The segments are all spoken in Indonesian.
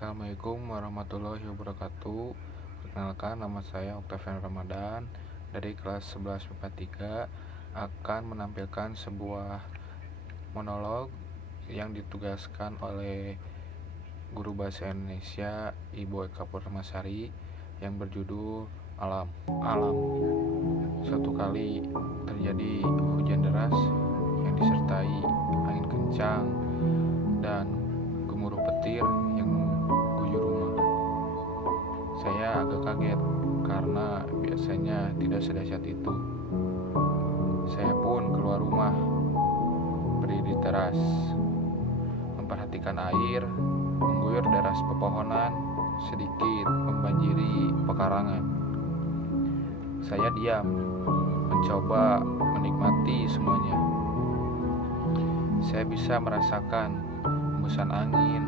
Assalamualaikum warahmatullahi wabarakatuh. Perkenalkan, nama saya Oktavian Ramadan dari kelas 11 MIPA 3 akan menampilkan sebuah monolog yang ditugaskan oleh guru bahasa Indonesia Ibu Eka Purnamasari yang berjudul Alam. Suatu kali terjadi hujan deras yang disertai angin kencang dan gemuruh petir yang mengguyur rumah. Saya agak kaget karena biasanya tidak sedahsyat itu. Saya pun keluar rumah, berdiri di teras, memperhatikan air mengguyur deras pepohonan sedikit membanjiri pekarangan. Saya diam, mencoba menikmati semuanya. Saya bisa merasakan hembusan angin,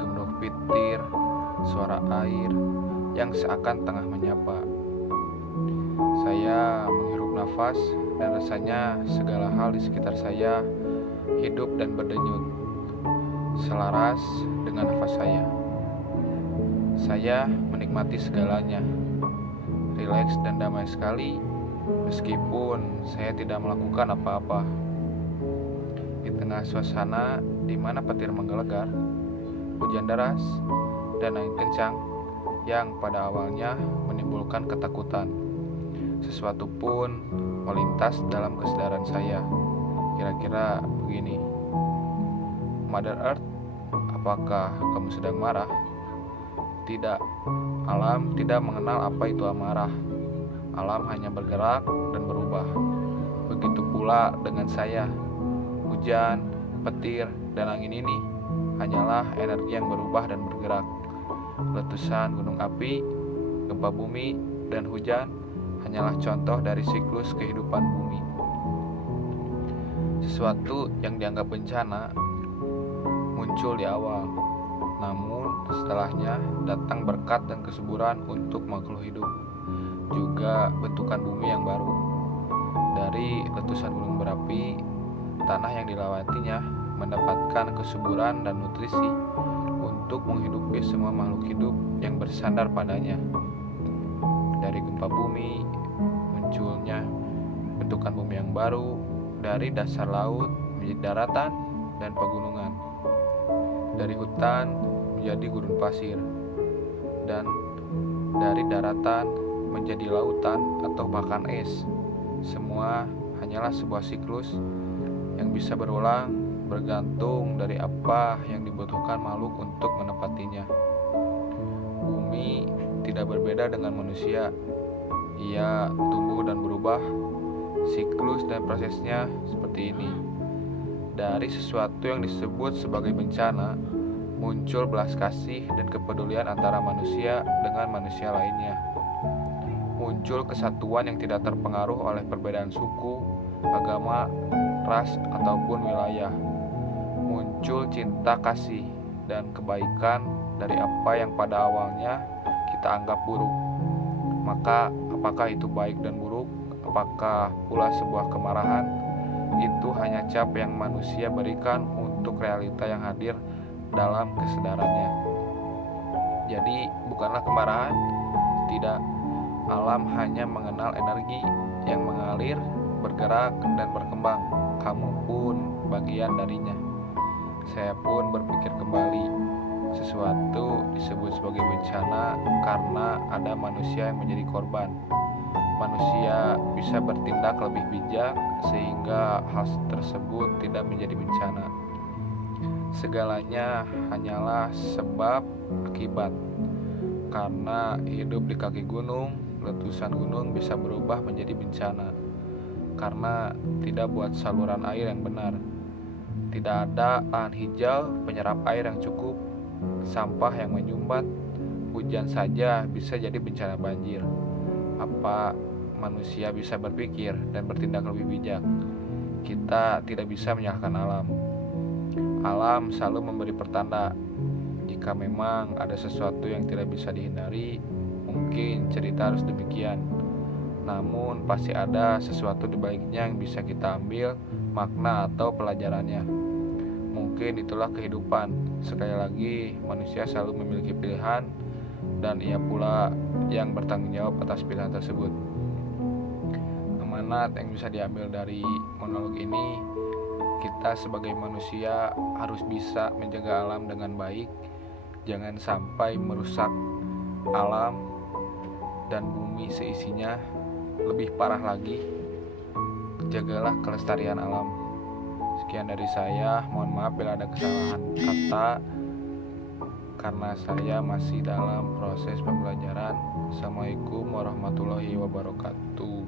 gemuruh petir, suara air yang seakan tengah menyapa. Saya menghirup nafas dan rasanya segala hal di sekitar saya hidup dan berdenyut, selaras dengan nafas saya. Saya menikmati segalanya, rileks dan damai sekali, meskipun saya tidak melakukan apa-apa. Di tengah suasana di mana petir menggelegar, hujan deras, dan angin kencang yang pada awalnya menimbulkan ketakutan, sesuatu pun melintas dalam kesadaran saya. Kira-kira begini, Mother Earth, apakah kamu sedang marah? Tidak, alam tidak mengenal apa itu amarah. Alam hanya bergerak dan berubah. Begitu pula dengan saya. Hujan, petir, dan angin ini hanyalah energi yang berubah dan bergerak. Letusan gunung api, gempa bumi, dan hujan hanyalah contoh dari siklus kehidupan bumi. Sesuatu yang dianggap bencana muncul di awal, namun setelahnya datang berkat dan kesuburan untuk makhluk hidup, juga bentukan bumi yang baru. Dari letusan gunung berapi, tanah yang dilewatinya mendapatkan kesuburan dan nutrisi untuk menghidupi semua makhluk hidup yang bersandar padanya. Dari gempa bumi munculnya bentukan bumi yang baru, dari dasar laut menjadi daratan dan pegunungan, dari hutan menjadi gurun pasir, dan dari daratan menjadi lautan atau bahkan es. Semua hanyalah sebuah siklus yang bisa berulang bergantung dari apa yang dibutuhkan makhluk untuk menepatinya. Bumi tidak berbeda dengan manusia. Ia tumbuh dan berubah. Siklus dan prosesnya seperti ini. Dari sesuatu yang disebut sebagai bencana, muncul belas kasih dan kepedulian antara manusia dengan manusia lainnya. Muncul kesatuan yang tidak terpengaruh oleh perbedaan suku, agama, ras, ataupun wilayah. Muncul cinta kasih dan kebaikan dari apa yang pada awalnya kita anggap buruk. Maka apakah itu baik dan buruk? Apakah pula sebuah kemarahan? Itu hanya cap yang manusia berikan untuk realita yang hadir dalam kesadarannya. Jadi bukanlah kemarahan, tidak. Alam hanya mengenal energi yang mengalir, bergerak, dan berkembang. Kamu pun bagian darinya. Saya pun berpikir kembali, sesuatu disebut sebagai bencana karena ada manusia yang menjadi korban. Manusia bisa bertindak lebih bijak sehingga hal tersebut tidak menjadi bencana. Segalanya hanyalah sebab akibat. Karena hidup di kaki gunung, letusan gunung bisa berubah menjadi bencana. Karena tidak buat saluran air yang benar, tidak ada lahan hijau penyerap air yang cukup, sampah yang menyumbat, hujan saja bisa jadi bencana banjir. Apa manusia bisa berpikir dan bertindak lebih bijak? Kita tidak bisa menyalahkan alam. Alam selalu memberi pertanda. Jika memang ada sesuatu yang tidak bisa dihindari, mungkin cerita harus demikian. Namun pasti ada sesuatu di baliknya yang bisa kita ambil makna atau pelajarannya. Mungkin itulah kehidupan. Sekali lagi, manusia selalu memiliki pilihan, dan ia pula yang bertanggung jawab atas pilihan tersebut. Amanat yang bisa diambil dari monolog ini, kita sebagai manusia harus bisa menjaga alam dengan baik. Jangan sampai merusak alam dan bumi seisinya. Lebih parah lagi, jagalah kelestarian alam. Sekian dari saya, mohon maaf bila ada kesalahan kata karena saya masih dalam proses pembelajaran. Assalamualaikum warahmatullahi wabarakatuh.